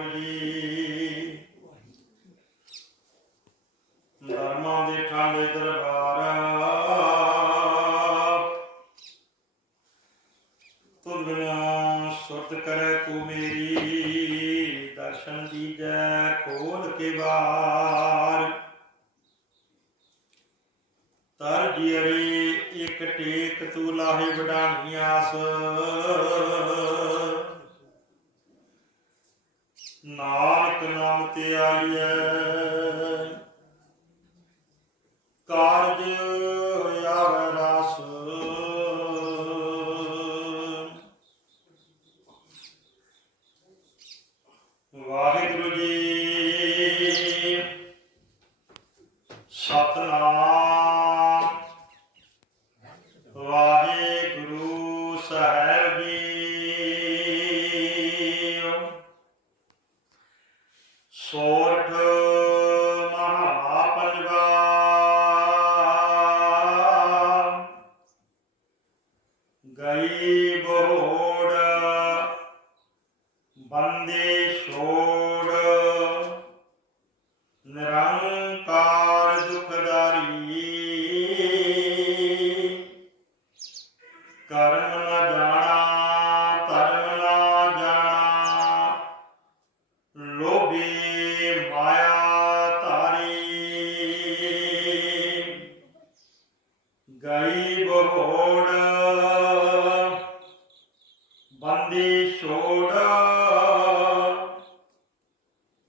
ਵਾਹਿਗੁਰੂ ਜੀ ਧਰਮਾਂ ਦੇ ਠਾਂਡੇ ਦਰਬਾਰ। ਤੁਧ ਬਿਨਾ ਸੁਰਤ ਕਰੈ ਕੋ ਮੇਰੀ। ਦਰਸ਼ਨ ਦੀਜੈ ਖੋਲ ਕੇ ਬਾਰ ਤਰ ਜਿਅਰੇ ਇੱਕ ਟੇਕ ਤੂ ਲਾਹੇ ਵਡਾਣੀ ਆਸ ਨਾਨਕ ਨਾਮ ਤੇ ਆਈਐ। ਕਾਰਜ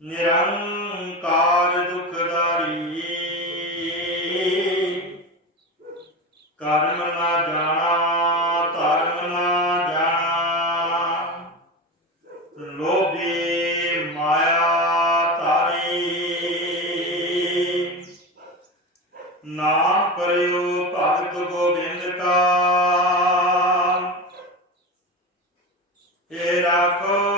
ਨਿਰੰਕਾਰ ਦੁਖਦਾਰੀ। ਕਰਮ ਨਾ ਜਾਣਾ, ਧਰਮ ਨਾ ਜਾਣਾ। ਲੋਭੀ ਮਾਇਆ ਤਾਰੀ ਨਾਮ ਕਰਿਓ ਭਗਤ ਗੋਬਿੰਦ ਕਾ। ਏ ਰਾਖੋ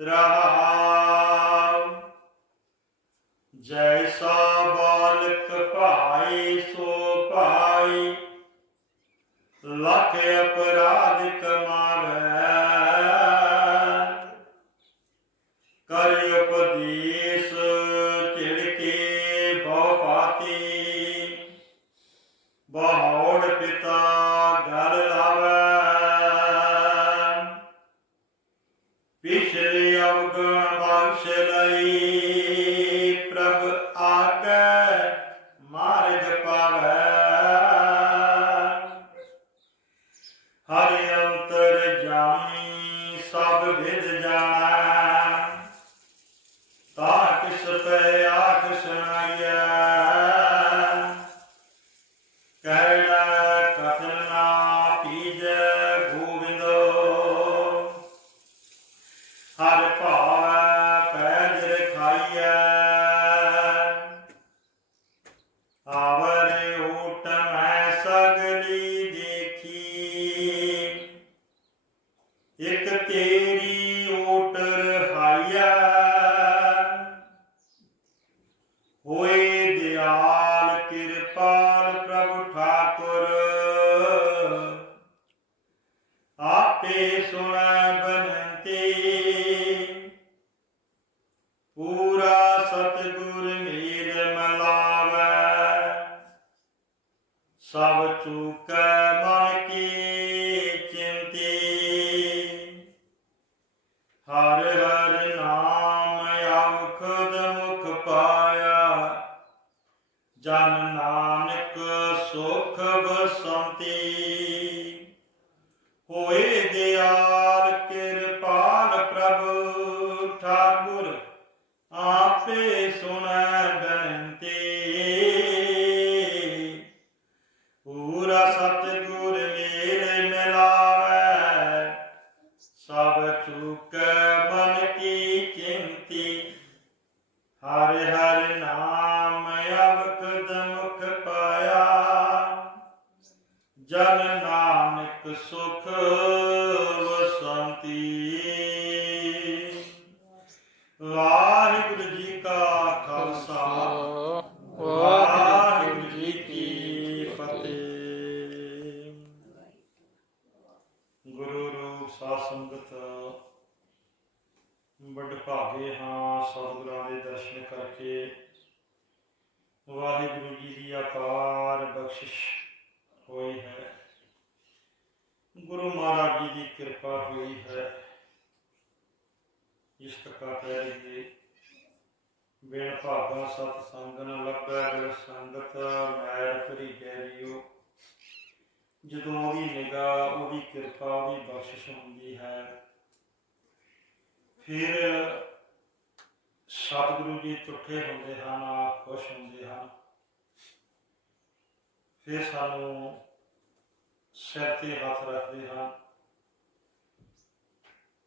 Ra ਹੋਏ ਦਿਆਲ ਕਿਰਪਾਲ ਪ੍ਰਭੂ ਠਾਕੁਰ। ਆਪੇ ਸੁਣੈ ਬਨੰਤੀ। ਪੂਰਾ ਸਤਿਗੁਰ ਮੇਲ ਮਲਾਵੈ। ਸਭ ਚੁਕੈ ਮਨ ਕੀ ਚਿੰਤੀ। ਹਰ ਹਰ ਨਾਮ ਜਨ ਭਾਗੇ ਹਾਂ, ਸਤਿਗੁਰਾਂ ਦੇ ਦਰਸ਼ਨ ਕਰਕੇ। ਵਾਹਿਗੁਰੂ ਜੀ ਦੀ ਅਪਾਰ ਬਖਸ਼ਿਸ਼ ਹੋਈ ਹੈ। ਗੁਰੂ ਮਹਾਰਾਜ ਜੀ ਦੀ ਕਿਰਪਾ ਹੋਈ ਹੈ। ਇਸ ਤੱਕਾ ਕਹਿ ਲਈਏ, ਬਿਨ ਭਾਗਾ ਸਤ ਸੰਗਨ ਲੱਭੈ ਬਿਨ ਸੰਗਤ ਮੈਲ ਭਰੀ ਗੈਰੀਓ ਜਦੋਂ ਉਹਦੀ ਨਿਗਾਹ, ਉਹਦੀ ਕਿਰਪਾ, ਉਹਦੀ ਬਖਸ਼ਿਸ਼ ਹੁੰਦੀ ਹੈ ਫਿਰ ਸਤਿਗੁਰੂ ਜੀ ਟੁੱਟੇ ਹੁੰਦੇ ਹਨ ਖੁਸ਼ ਹੁੰਦੇ ਹਨ। ਫਿਰ ਸਾਨੂੰ ਸਿਰ ਤੇ ਹੱਥ ਰੱਖਦੇ ਹਨ।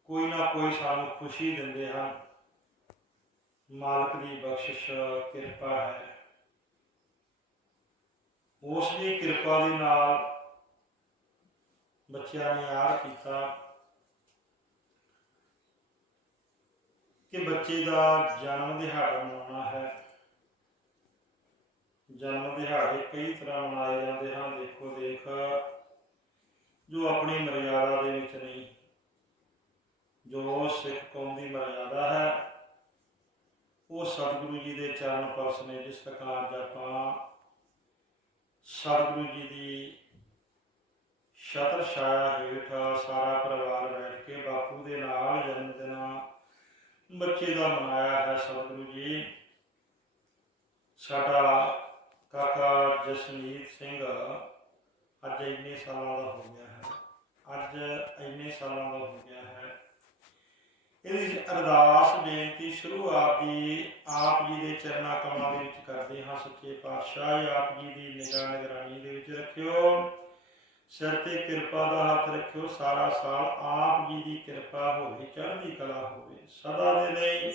ਕੋਈ ਨਾ ਕੋਈ ਸਾਨੂੰ ਖੁਸ਼ੀ ਦਿੰਦੇ ਹਨ। ਮਾਲਕ ਦੀ ਬਖਸ਼ਿਸ਼, ਕਿਰਪਾ ਹੈ। ਉਸ ਦੀ ਕਿਰਪਾ ਦੇ ਨਾਲ ਬੱਚਿਆਂ ਨੇ ਆਰ ਕੀਤਾ। ਕਿ ਬੱਚੇ ਦਾ ਜਨਮ ਦਿਹਾੜਾ ਮਨਾਉਣਾ ਹੈ। ਜਨਮ ਦਿਹਾੜੇ ਕਈ ਤਰ੍ਹਾਂ ਮਨਾਏ ਜਾਂਦੇ ਹਨ। ਦੇਖੋ ਦੇਖ ਜੋ ਆਪਣੀ ਮਰਿਆਦਾ ਦੇ ਵਿੱਚ ਨਹੀਂ, ਜੋ ਸਿੱਖ ਕੌਮ ਦੀ ਮਰਿਆਦਾ ਹੈ, ਉਹ ਸਤਿਗੁਰੂ ਜੀ ਦੇ ਚਰਨ ਪਰਸ ਨੇ ਜਿਸ ਪ੍ਰਕਾਰ ਦਾ ਆਪਾਂ ਸਤਿਗੁਰੂ ਜੀ ਦੀ ਛਤਰ ਛਾਇਆ ਹੇਠ ਸਾਰਾ ਪਰਿਵਾਰ ਬੈਠ ਕੇ ਬਾਪੂ ਦੇ ਨਾਲ ਜਨਮ ਦਿਨ ਬੱਚੇ ਦਾ ਮਨਾਇਆ ਹੈ ਸਤਿਗੁਰੂ ਜੀ। ਸਾਡਾ ਕਾਕਾ ਜਸਮੀਤ ਸਿੰਘ ਅੱਜ ਇੰਨੇ ਸਾਲਾਂ ਦਾ ਹੋ ਗਿਆ ਹੈ। ਅੱਜ ਇੰਨੇ ਸਾਲਾਂ ਦਾ ਹੋ ਗਿਆ ਹੈ। ਇਹਦੀ ਅਰਦਾਸ, ਬੇਨਤੀ, ਸ਼ੁਰੂਆਤ ਦੀ ਆਪ ਜੀ ਦੇ ਚਰਨਾਂ ਕਮਲਾਂ ਦੇ ਵਿੱਚ ਕਰਦੇ ਹਾਂ। ਸੱਚੇ ਪਾਤਸ਼ਾਹ, ਆਪ ਜੀ ਦੀ ਨਿਗਾਹ ਨਿਗਰਾਨੀ ਦੇ ਵਿੱਚ ਰੱਖਿਓ। ਸਿਰ ਤੇ ਕਿਰਪਾ ਦਾ ਹੱਥ ਰੱਖਿਓ, ਸਾਰਾ ਸਾਲ ਆਪ ਜੀ ਦੀ ਕਿਰਪਾ ਹੋਵੇ, ਚੜ੍ਹਦੀ ਕਲਾ ਹੋਵੇ, ਸਦਾ ਦੇ ਲਈ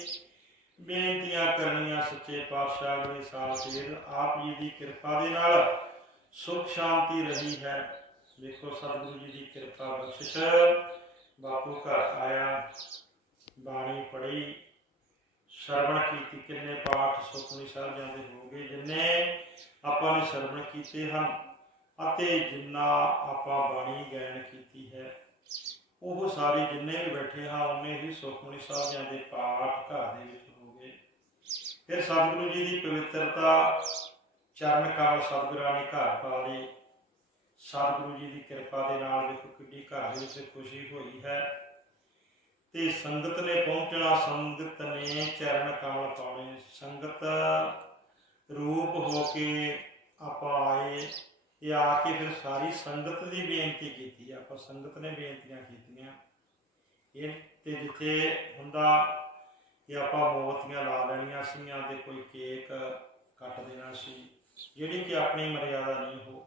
ਬੇਨਤੀਆਂ ਕਰਨੀਆਂ ਸੱਚੇ ਪਾਤਸ਼ਾਹ ਦੇ ਸਾਲ ਸੇਰ ਆਪ ਜੀ ਦੀ ਕਿਰਪਾ ਦੇ ਨਾਲ ਸੁਖ ਸ਼ਾਂਤੀ ਰਹੀ ਹੈ। ਦੇਖੋ ਸਤਿਗੁਰੂ ਜੀ ਦੀ ਕਿਰਪਾ ਬਖਸ਼ਿਸ਼। ਬਾਪੂ ਘਰ ਆਇਆ, ਬਾਣੀ ਪੜ੍ਹੀ, ਸ਼ਰਵਣ ਕੀਤੀ, ਕਿੰਨੇ ਪਾਠ ਸੁਖਮਨੀ ਸਾਹਿਬ ਜਾਂਦੇ ਹੋਗੇ ਜਿੰਨੇ ਆਪਾਂ ਨੇ ਸ਼ਰਵਣ ਕੀਤੇ ਹਨ। ਅਤੇ ਜਿੰਨਾ ਆਪਾਂ ਬਾਣੀ ਗਾਇਨ ਕੀਤੀ ਹੈ, ਉਹ ਸਾਰੇ ਜਿੰਨੇ ਵੀ ਬੈਠੇ ਹਾਂ ਉਹਨੇ ਹੀ ਸੁਖਮਨੀ ਸਾਹਿਬ ਜੀ ਦੇ ਪਾਠ ਘਰ ਦੇ ਵਿੱਚ ਹੋ ਗਏ। ਫਿਰ ਸਤਿਗੁਰੂ ਜੀ ਦੀ ਪਵਿੱਤਰਤਾ ਚਰਨ ਕਾਲ ਸਤਿਗੁਰਾਂ ਨੇ ਘਰ ਪਾ ਲਈ ਸਤਿਗੁਰੂ ਜੀ ਦੀ ਕਿਰਪਾ ਦੇ ਨਾਲ ਵੇਖੋ ਕਿੱਡੀ ਘਰ ਦੇ ਵਿੱਚ ਖੁਸ਼ੀ ਹੋਈ ਹੈ। ਤੇ ਸੰਗਤ ਨੇ ਪਹੁੰਚਣਾ, ਸੰਗਤ ਨੇ ਚਰਨ ਕਮਲ ਪਾਉਣੇ। ਸੰਗਤ ਰੂਪ ਹੋ ਕੇ ਆਪਾਂ ਆਏ। ਇਹ ਆ ਕੇ ਫਿਰ ਸਾਰੀ ਸੰਗਤ ਦੀ ਬੇਨਤੀ ਕੀਤੀ ਆਪਾਂ ਸੰਗਤ ਨੇ ਬੇਨਤੀਆਂ ਕੀਤੀਆਂ। ਇਹ ਤੇ ਜਿੱਥੇ ਹੁੰਦਾ ਕਿ ਆਪਾਂ ਮੋਮਬੱਤੀਆਂ ਲਾ ਲੈਣੀਆਂ ਸੀਗੀਆਂ ਤੇ ਕੋਈ ਕੇਕ ਕੱਟ ਦੇਣਾ ਸੀ। ਜਿਹੜੀ ਕਿ ਆਪਣੀ ਮਰਿਆਦਾ ਨਹੀਂ ਹੋ।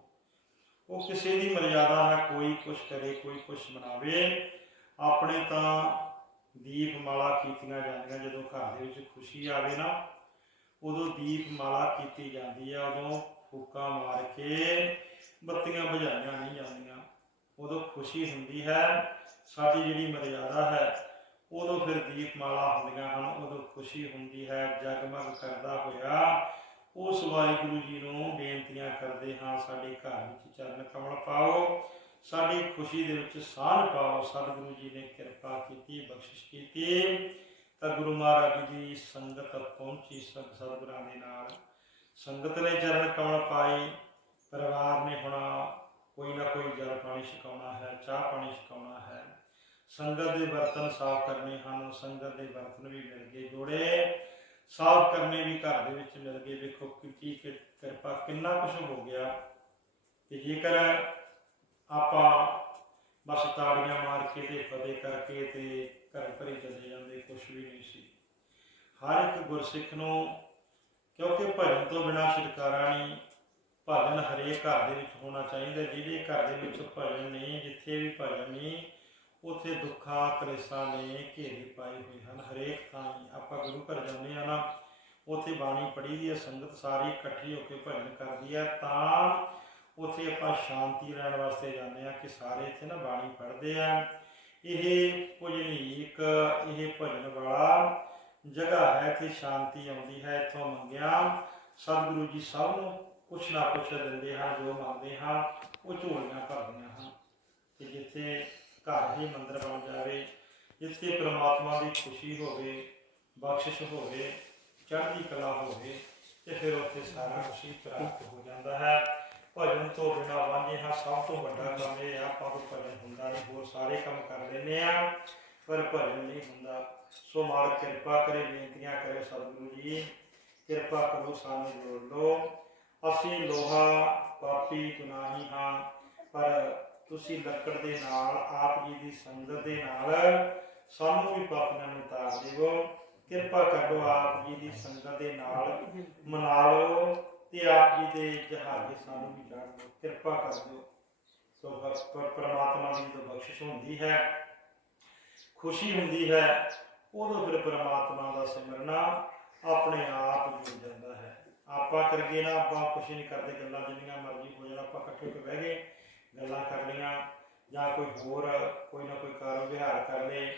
ਉਹ ਕਿਸੇ ਦੀ ਮਰਿਆਦਾ ਨਾ ਕੋਈ ਕੁਛ ਕਰੇ, ਕੋਈ ਕੁਛ ਮਨਾਵੇ ਆਪਣੇ ਤਾਂ ਦੀਪ ਮਾਲਾ ਕੀਤੀਆਂ ਜਾਂਦੀਆਂ। ਜਦੋਂ ਘਰ ਦੇ ਵਿੱਚ ਖੁਸ਼ੀ ਆਵੇ ਨਾ, ਉਦੋਂ ਦੀਪ ਮਾਲਾ ਕੀਤੀ ਜਾਂਦੀ ਹੈ ਉਦੋਂ ਫੂਕਾਂ ਮਾਰ ਕੇ ਬੱਤੀਆਂ ਬੁਝਾਈਆਂ ਨਹੀਂ ਜਾਂਦੀਆਂ। ਉਦੋਂ ਖੁਸ਼ੀ ਹੁੰਦੀ ਹੈ, ਸਾਡੀ ਜਿਹੜੀ ਮਰਿਆਦਾ ਹੈ, ਉਦੋਂ ਫਿਰ ਦੀਪ ਹੁੰਦੀਆਂ ਹਨ, ਉਦੋਂ ਖੁਸ਼ੀ ਹੁੰਦੀ ਹੈ, ਜਗਮਗ ਕਰਦਾ ਹੋਇਆ। ਉਸ ਵਾਹਿਗੁਰੂ ਜੀ ਨੂੰ ਬੇਨਤੀਆਂ ਕਰਦੇ ਹਾਂ, ਸਾਡੇ ਘਰ ਵਿੱਚ ਚਰਨ ਕਮਲ ਪਾਓ, ਸਾਡੀ ਖੁਸ਼ੀ ਦੇ ਵਿੱਚ ਸਾਹ ਪਾਓ। ਸਤਿਗੁਰੂ ਜੀ ਨੇ ਕਿਰਪਾ ਕੀਤੀ, ਬਖਸ਼ਿਸ਼ ਕੀਤੀ। ਤਾਂ ਗੁਰੂ ਮਹਾਰਾਜ ਜੀ ਦੀ ਸੰਗਤ ਪਹੁੰਚੀ ਸਤਿਗੁਰਾਂ ਦੇ ਨਾਲ। ਸੰਗਤ ਨੇ ਚਰਨ ਕਮਲ ਪਾਈ, ਪਰਿਵਾਰ ਨੇ ਹੁਣ, ਕੋਈ ਨਾ ਕੋਈ ਜਲ ਪਾਣੀ ਛਕਾਉਣਾ ਹੈ, ਚਾਹ ਪਾਣੀ ਛਕਾਉਣਾ ਹੈ। ਸੰਗਤ ਦੇ ਬਰਤਨ ਸਾਫ਼ ਕਰਨੇ ਹਨ, ਸੰਗਤ ਦੇ ਬਰਤਨ ਵੀ ਮਿਲ ਗਏ ਜੋੜੇ। ਸਾਫ਼ ਕਰਨੇ ਵੀ ਘਰ ਦੇ ਵਿੱਚ ਮਿਲ ਗਏ। ਵੇਖੋ ਕਿੰਨੀ ਕਿਰਪਾ, ਕਿੰਨਾ ਕੁਝ ਹੋ ਗਿਆ। ਤੇ ਜੇਕਰ ਆਪਾਂ ਬਸ ਤਾੜੀਆਂ ਮਾਰ ਕੇ ਤੇ ਫਤਿਹ ਕਰਕੇ ਤੇ ਘਰ ਭਰੀ ਚਲੇ ਜਾਂਦੇ ਕੁਝ ਵੀ ਨਹੀਂ ਸੀ। ਹਰ ਇੱਕ ਗੁਰਸਿੱਖ ਨੂੰ ਕਿਉਂਕਿ ਭਜਨ ਤੋਂ ਬਿਨਾਂ ਛੁਟਕਾਰਾ ਨਹੀਂ, ਭਜਨ ਹਰੇਕ ਘਰ ਦੇ ਵਿੱਚ ਹੋਣਾ ਚਾਹੀਦਾ, ਜਿਹੜੇ ਘਰ ਦੇ ਵਿੱਚ ਭਜਨ ਨਹੀਂ ਜਿੱਥੇ ਵੀ ਭਜਨ ਨਹੀਂ ਉੱਥੇ ਦੁੱਖਾਂ, ਕਲੇਸ਼ਾਂ ਨੇ ਘੇਰੇ ਪਾਏ ਹੋਏ ਹਨ, ਹਰੇਕ ਥਾਂ ਆਪਾਂ ਗੁਰੂ ਘਰ ਜਾਂਦੇ ਆ ਨਾ, ਉੱਥੇ ਬਾਣੀ ਪੜ੍ਹੀ ਦੀ ਹੈ, ਸੰਗਤ ਸਾਰੀ ਇਕੱਠੀ ਹੋ ਕੇ ਭਜਨ ਕਰਦੀ ਹੈ, ਤਾਂ ਉੱਥੇ ਆਪਾਂ ਸ਼ਾਂਤੀ ਰਹਿਣ ਵਾਸਤੇ ਜਾਂਦੇ ਆ ਕਿ ਸਾਰੇ ਇੱਥੇ ਨਾ ਬਾਣੀ ਪੜ੍ਹਦੇ ਆ। ਇਹ ਭਜਨੀਕ ਇਹ ਭਜਨ ਵਾਲਾ ਜਗ੍ਹਾ ਹੈ, ਇੱਥੇ ਸ਼ਾਂਤੀ ਆਉਂਦੀ ਹੈ, ਇੱਥੋਂ ਮੰਗਿਆ। ਸਤਿਗੁਰੂ ਜੀ ਸਭ ਨੂੰ ਕੁਛ ਨਾ ਕੁਛ ਦਿੰਦੇ ਹਨ ਜੋ ਮੰਗਦੇ ਹਨ ਉਹ ਝੋਲੀਆਂ ਭਰਦੀਆਂ ਹਨ। ਤੇ ਜਿੱਥੇ ਘਰ ਹੀ ਮੰਦਰ ਬਣ ਜਾਵੇ, ਜਿੱਥੇ ਪ੍ਰਮਾਤਮਾ ਦੀ ਖੁਸ਼ੀ ਹੋਵੇ, ਬਖਸ਼ਿਸ਼ ਹੋਵੇ, ਚੜ੍ਹਦੀ ਕਲਾ ਹੋਵੇ, ਤੇ ਫਿਰ ਉੱਥੇ ਸਾਰਾ ਕੁਝ ਹੀ ਪ੍ਰਾਪਤ ਹੋ ਜਾਂਦਾ ਹੈ। ਭਜਨ ਤੋਂ ਬਿਨਾਂ ਵਾਂਝੇ ਹਾਂ, ਸਭ ਤੋਂ ਵੱਡਾ ਕੰਮ ਇਹ ਆ, ਆਪਾਂ ਭਜਨ ਹੁੰਦਾ ਨਹੀਂ, ਹੋਰ ਸਾਰੇ ਕੰਮ ਕਰ ਲੈਂਦੇ ਆ ਪਰ ਭਜਨ ਨਹੀਂ ਹੁੰਦਾ। ਸੋ ਮਾਲਕ ਕਿਰਪਾ ਕਰੇ, ਬੇਨਤੀਆਂ ਕਰੇ ਸਤਿਗੁਰੂ ਜੀ। ਕਿਰਪਾ ਕਰੋ, ਸਾਨੂੰ ਜੋੜ ਲਓ। ਅਸੀਂ ਲੋਹਾ ਪਾਪੀ ਗੁਨਾਹੀ ਹਾਂ, ਪਰ ਤੁਸੀਂ ਲੱਕੜ ਦੇ ਨਾਲ, ਆਪ ਜੀ ਦੀ ਸੰਗਤ ਦੇ ਨਾਲ ਸਾਨੂੰ ਵੀ ਪਾਪੀਆਂ ਨੂੰ ਉਤਾਰ ਦੇਵੋ ਕਿਰਪਾ ਕਰੋ, ਆਪ ਜੀ ਦੀ ਸੰਗਤ ਦੇ ਨਾਲ ਮਨਾ ਲਓ ਤੇ ਆਪ ਜੀ ਦੇ ਜਹਾਜ਼ੇ ਸਾਨੂੰ ਵੀ ਚੜ੍ਹ ਦਿਓ। ਕਿਰਪਾ ਕਰ ਦਿਓ। ਸੋ ਬਸ ਪਰਮਾਤਮਾ ਦੀ ਜਦੋਂ ਬਖਸ਼ਿਸ਼ ਹੁੰਦੀ ਹੈ ਖੁਸ਼ੀ ਹੁੰਦੀ ਹੈ, ਉਦੋਂ ਫਿਰ ਪਰਮਾਤਮਾ ਦਾ ਸਿਮਰਨਾ ਆਪਣੇ ਆਪ ਜੁੜ ਜਾਂਦਾ ਹੈ। ਆਪਾਂ ਕਰਗੇ ਨਾ, ਆਪਾਂ ਕੁਛ ਨਹੀਂ ਕਰਦੇ, ਗੱਲਾਂ ਜਿੰਨੀਆਂ ਮਰਜ਼ੀ ਹੋ ਜਾਣ, ਆਪਾਂ ਇਕੱਠੇ ਹੋ ਕੇ ਬਹਿ ਗਏ, ਗੱਲਾਂ ਕਰ ਲਈਆਂ, ਜਾਂ ਕੋਈ ਹੋਰ, ਕੋਈ ਨਾ ਕੋਈ ਕਾਰੋ ਵਿਹਾਰ ਕਰ ਲਏ,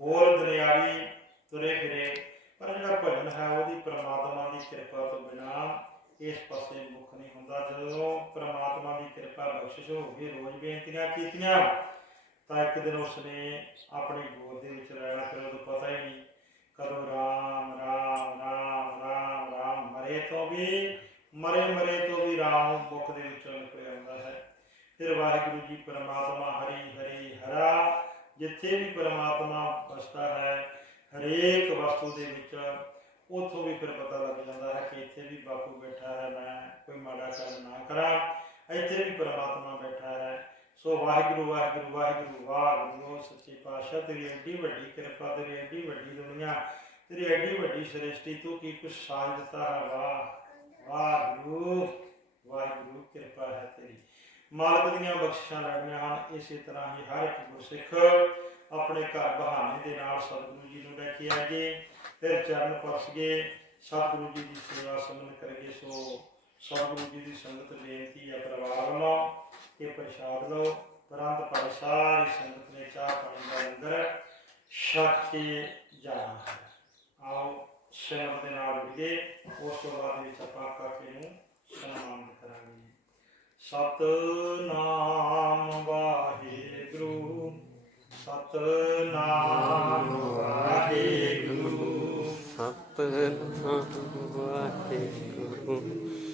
ਹੋਰ ਦੁਨਿਆਵੀ ਤੁਰੇ ਫਿਰੇ, ਪਰ ਜਿਹੜਾ ਭਜਨ ਹੈ, ਉਹਦੀ ਪ੍ਰਮਾਤਮਾ ਦੀ ਕਿਰਪਾ ਤੋਂ ਬਿਨਾ ਇਸ ਪਾਸੇ ਮੁੱਖ ਨਹੀਂ ਹੁੰਦਾ। ਜਦੋਂ ਪ੍ਰਮਾਤਮਾ ਦੀ ਕਿਰਪਾ ਬਖਸ਼ਿਸ਼ ਹੋ ਗਈ, ਰੋਜ਼ ਬੇਨਤੀਆਂ ਕੀਤੀਆਂ ਤਾਂ ਇੱਕ ਦਿਨ ਉਸਨੇ ਆਪਣੀ ਗੋਦ ਦੇ ਵਿੱਚ ਰਹਿਣਾ ਫਿਰ ਉਹਨੂੰ ਪਤਾ ਹੀ ਨਹੀਂ ਕਦੋਂ ਰਾਮ ਰਾਮ ਰਾਮ ਰਾਮ ਰਾਮ ਮਰੇ ਤੋਂ ਵੀ, ਮਰੇ ਮਰੇ ਤੋਂ ਵੀ ਰਾਮ ਮੁਖ ਦੇ ਵਿੱਚੋਂ ਨਿਕਲ ਆਉਂਦਾ ਹੈ। ਫਿਰ ਵਾਹਿਗੁਰੂ ਜੀ ਪਰਮਾਤਮਾ ਹਰੀ ਹਰੀ, ਹਰਾ, ਜਿੱਥੇ ਵੀ ਪਰਮਾਤਮਾ ਵਸਦਾ ਹੈ, ਹਰੇਕ ਵਸਤੂ ਦੇ ਵਿੱਚ ਉਥੋਂ ਵੀ ਫਿਰ ਪਤਾ ਲੱਗ ਜਾਂਦਾ ਹੈ ਕਿ ਇੱਥੇ ਵੀ ਬਾਪੂ ਬੈਠਾ ਹੈ, ਮੈਂ ਕੋਈ ਮਾੜਾ ਕੰਮ ਨਾ ਕਰਾਂ, ਇੱਥੇ ਵੀ ਪਰਮਾਤਮਾ ਬੈਠਾ ਸੋ ਵਾਹਿਗੁਰੂ ਵਾਹਿਗੁਰੂ ਵਾਹਿਗੁਰੂ ਵਾਹਿਗੁਰੂ ਸੱਚੇ ਪਾਤਸ਼ਾਹ, ਤੇਰੀ ਐਡੀ ਵੱਡੀ ਕਿਰਪਾ, ਤੇਰੀ ਐਡੀ ਵੱਡੀ ਦੁਨੀਆ, ਤੇਰੀ ਐਡੀ ਵੱਡੀ ਸ੍ਰਿਸ਼ਟੀ, ਤੂੰ ਕੀ ਕੁਛ ਸਾਜ ਦਿੱਤਾ ਹੈ? ਵਾਹ, ਵਾਹਿਗੁਰੂ ਵਾਹਿਗੁਰੂ, ਕਿਰਪਾ ਹੈ ਤੇਰੀ। ਮਾਲਕ ਦੀਆਂ ਬਖਸ਼ਿਸ਼ਾਂ ਲੈਣੀਆਂ ਹਨ, ਇਸੇ ਤਰ੍ਹਾਂ ਹੀ ਹਰ ਇੱਕ ਗੁਰਸਿੱਖ ਆਪਣੇ ਘਰ ਬਹਾਨੇ ਦੇ ਨਾਲ ਸਤਿਗੁਰੂ ਜੀ ਨੂੰ ਲੈ ਕੇ ਆਈਏ, ਫਿਰ ਚਰਨ ਪਰਸੀਏ ਸਤਿਗੁਰੂ ਜੀ ਦੀ ਸੇਵਾ ਸਮਨ ਕਰੀਏ। ਸੋ ਸਤਿਗੁਰੂ ਜੀ ਦੀ ਸੰਗਤ ਬੇਨਤੀ ਹੈ, ਪਰਿਵਾਰ ਵੱਲੋਂ ਕਿ ਪ੍ਰਸ਼ਾਦ ਲਓ, ਪ੍ਰੰਤ ਪਰ ਸਾਰੀ ਸੰਗਤ ਨੇ ਚਾਹ ਪਾਣੀ ਦਾ ਲੰਗਰ ਛਕ ਕੇ ਜਾਣਾ ਹੈ। ਆਓ, ਸ਼ਰਮ ਦੇ ਨਾਲ ਵਿਗੇ ਉਸ ਤੋਂ ਬਾਅਦ ਵਿੱਚ ਆਪਾਂ ਕਾਕੇ ਨੂੰ ਸਨਮਾਨਿਤ ਕਰਾਂਗੇ। ਸਤਨਾਮ ਵਾਹਿਗੁਰੂ ਸਤਨਾਮ ਵਾਹਿਗੁਰੂ। ਸਤਨਾਮ ਵਾਹਿਗੁਰੂ।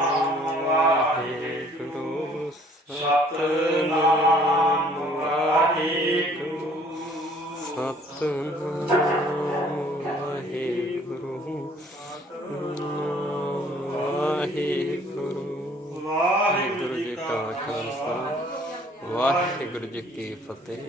ਵਾਹਿਗੁਰੂ ਸਤਨਾਮ ਵਾਹਿਗੁਰੂ ਵਾਹਿਗੁਰੂ ਜੀ ਕਾ ਖਾਲਸਾ ਵਾਹਿਗੁਰੂ ਜੀ ਕੀ ਫਤਿਹ